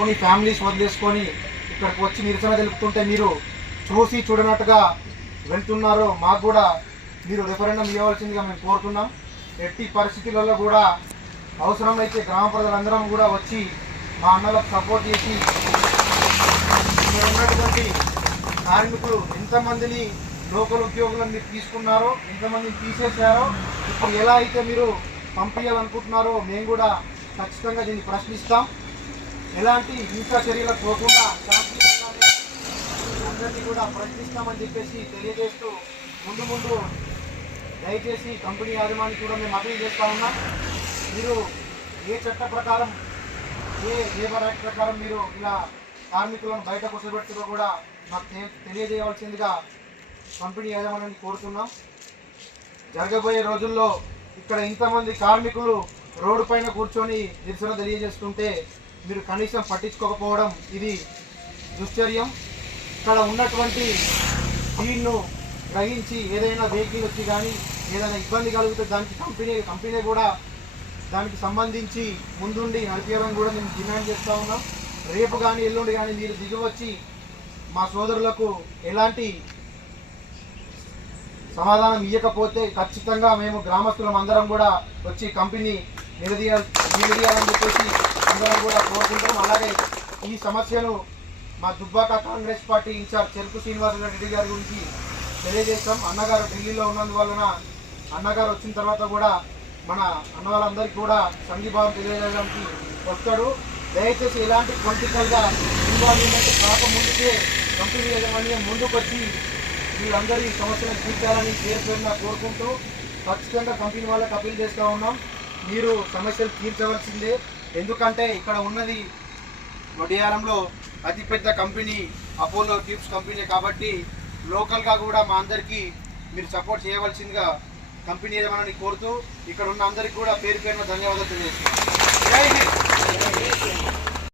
వదిలేసుకొని ఫ్యామిలీస్ వదిలేసుకొని ఇక్కడికి వచ్చి నిరసన తెలుపుతుంటే మీరు చూసి చూడనట్టుగా వెళ్తున్నారో మాకు కూడా మీరు రెఫరెండం ఇవ్వవలసిందిగా మేము కోరుతున్నాం. ఎట్టి పరిస్థితులలో కూడా అవసరమైతే గ్రామ ప్రజలందరం కూడా వచ్చి మా అన్నలకు సపోర్ట్ చేసి ఇక్కడ ఉన్నటువంటి కార్మికులు ఎంతమందిని లోకల్ ఉద్యోగులను మీరు తీసుకున్నారో ఎంతమందిని తీసేశారో ఇప్పుడు ఎలా అయితే మీరు పంపించాలనుకుంటున్నారో మేము కూడా ఖచ్చితంగా దీన్ని ప్రశ్నిస్తాం. ఎలాంటి హింసా చర్యలకు పోకుండా శాంతియుతంగానే అందరినీ కూడా ప్రశ్నిస్తామని చెప్పేసి తెలియజేస్తూ ముందు ముందు దయచేసి కంపెనీ యాజమాని కూడా మేము అప్పీల్ చేస్తా ఉన్నాం. మీరు ఏ చట్ట ప్రకారం ఏ లేబర్ యాక్ట్ ప్రకారం మీరు ఇలా కార్మికులను బయట కూర్చోబెట్టుతో కూడా మాకు తెలియజేయవలసిందిగా కంపెనీ యాజమాన్యాన్ని కోరుతున్నాం. జరగబోయే రోజుల్లో ఇక్కడ ఇంతమంది కార్మికులు రోడ్డు పైన కూర్చొని నిరసన తెలియజేస్తుంటే మీరు కనీసం పట్టించుకోకపోవడం ఇది దుశ్చర్యం. ఇక్కడ ఉన్నటువంటి దీన్ను గ్రహించి ఏదైనా వెహికల్ వచ్చి కానీ ఏదైనా ఇబ్బంది కలిగితే దానికి కంపెనీ కంపెనీ కూడా దానికి సంబంధించి ముందుండి నడిపించాలని కూడా మేము డిమాండ్ చేస్తూ ఉన్నాం. రేపు కానీ ఎల్లుండి కానీ మీరు దిగివచ్చి మా సోదరులకు ఎలాంటి సమాధానం ఇవ్వకపోతే ఖచ్చితంగా మేము గ్రామస్తులం అందరం కూడా వచ్చి కంపెనీ నిలదీయ నిలదీయాలని చెప్పేసి అందరం కూడా కోరుకుంటాం. అలాగే ఈ సమస్యను మా దుబ్బాక కాంగ్రెస్ పార్టీ ఇన్ఛార్జ్ చెరుకు శ్రీనివాస రెడ్డి గారి గురించి తెలియజేస్తాం. అన్నగారు ఢిల్లీలో ఉన్నందువలన అన్నగారు వచ్చిన తర్వాత కూడా మన అన్న వాళ్ళందరికీ కూడా సంఘీభావం తెలియజేయడానికి వస్తాడు. దయచేసి ఎలాంటి పొలిటికల్గా ఇన్వాల్వ్మెంట్ కాకముందుకే కంపెనీ యాజమాన్యం ముందుకొచ్చి వీళ్ళందరి సమస్యలను తీర్చాలని పేరు కోరుకుంటూ ఖచ్చితంగా కంపెనీ వాళ్ళకి అప్పీల్ చేస్తూ ఉన్నాం. మీరు సమస్యలు తీర్చవలసిందే. ఎందుకంటే ఇక్కడ ఉన్నది వడియారంలో అతిపెద్ద కంపెనీ అపోలో ట్యూబ్స్ కంపెనీ కాబట్టి లోకల్గా కూడా మా అందరికీ మీరు సపోర్ట్ చేయవలసిందిగా కంపెనీ ఏమని కోరుతూ ఇక్కడ ఉన్న అందరికీ కూడా పేరు పేరున ధన్యవాదాలు తెలియజేస్తున్నాను.